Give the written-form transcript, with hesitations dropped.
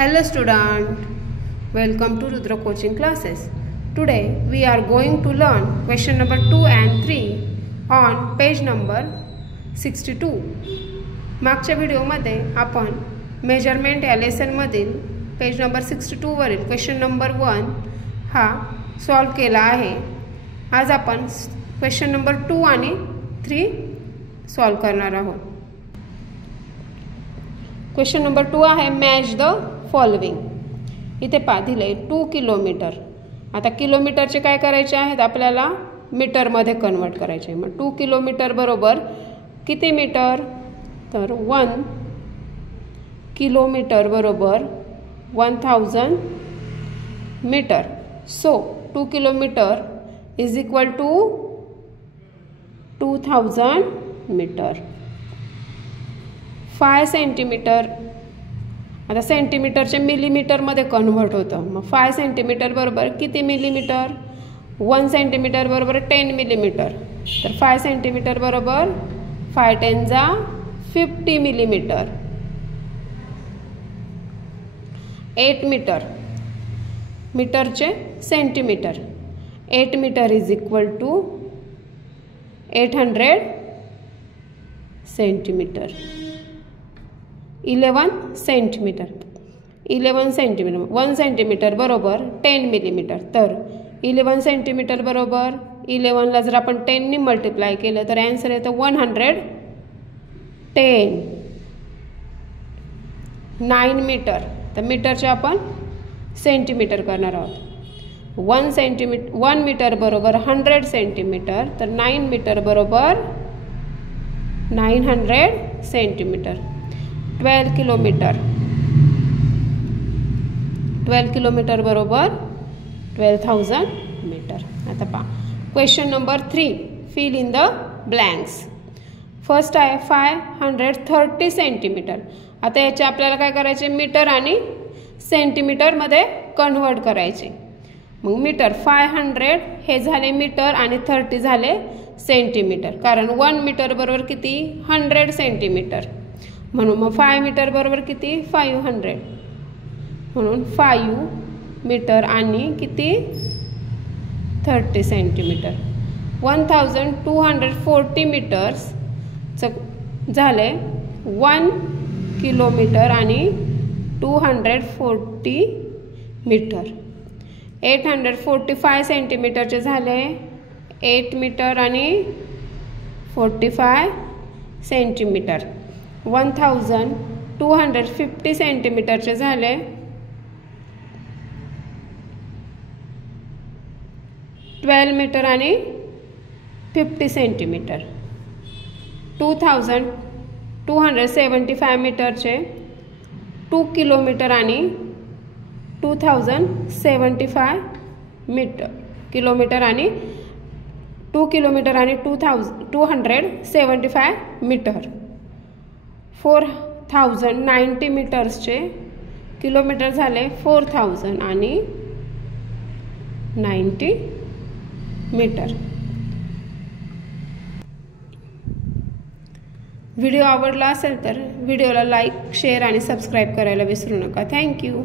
Hello student, welcome to Rudra coaching classes. Today we are going to learn question number 2 and 3 on page number 62. मागच्या व्हिडिओमध्ये आपण measurement या lesson मधील page number 62 वरील question number 1 हा solve केला आहे. आज आपण क्वेश्चन नंबर 2 आणि 3 सॉल्व करणार आहोत. क्वेश्चन नंबर 2 आहे मॅच द फॉलोइंग. इथे पहा दिले 2 किलोमीटर. आता किलोमीटरचे काय करायचे आहेत आपल्याला मीटरमध्ये कन्वर्ट करायचे. मग 2 किलोमीटर बरोबर किती मीटर, तर 1 किलोमीटर बरोबर 1000 metre. So 2 kilometre is equal to 2000 metre. 5 centimetre, आता सेंटीमीटरचे मिलीमीटरमध्ये कन्वर्ट होतं. मग 5 सेंटीमीटर बरोबर किती मिलीमीटर, 1 सेंटीमीटर बरोबर 10 मिलीमीटर. तर 5 सेंटीमीटर बरोबर 5 10 जा 50 मिलीमीटर. 8 मीटर, मीटरचे centimetre, 8 metre is equal to 800 centimetre. 11 centimetre, 11 centimetre, 1 centimetre बरोबर 10 मिलीमीटर. तर 11 सेंटीमीटर बरोबर 11ला जर आपण 10 ने मल्टिप्लाय केलं तर आन्सर येतं 110. 9 मीटर, तर मीटरचे आपण सेंटीमीटर करणार आहोत. 1 मीटर बरोबर 100 सेंटीमीटर. तर 9 मीटर बरोबर 900 सेंटीमीटर. 12 किलोमीटर, 12 किलोमीटर बरोबर 12,000 मीटर. आता पहा question number 3, fill in the blanks. First आहे 530 सेंटीमीटर. आता याचे आपल्याला काय करायचे, मीटर आणि सेंटीमीटरमध्ये कन्वर्ट करायचे. मग मीटर 500 हे झाले मीटर आणि 30 झाले सेंटीमीटर. कारण 1 मीटर बरोबर किती 100 सेंटीमीटर. म्हणून मग 5 मीटर बरोबर किती 500. म्हणून 5 मीटर आणि किती 30 सेंटीमीटर. 1240 मीटर्स झाले 1 किलोमीटर आणि 240 मीटर. 845 सेंटीमीटरचे झाले 8 मीटर आणि 45 सेंटीमीटर. 1250 सेंटीमीटरचे झाले 12 मीटर आणि 50 सेंटीमीटर. 2275 मीटरचे 2 किलोमीटर आणि 2075 मीटर. किलोमीटर आणि 2 किलोमीटर आणि 275 मीटर. 4090 मीटर्सचे किलोमीटर झाले 4000 आणि 90 मीटर. व्हिडिओ आवडला असेल तर व्हिडिओला लाईक, शेअर आणि सबस्क्राईब करायला विसरू नका. थँक्यू.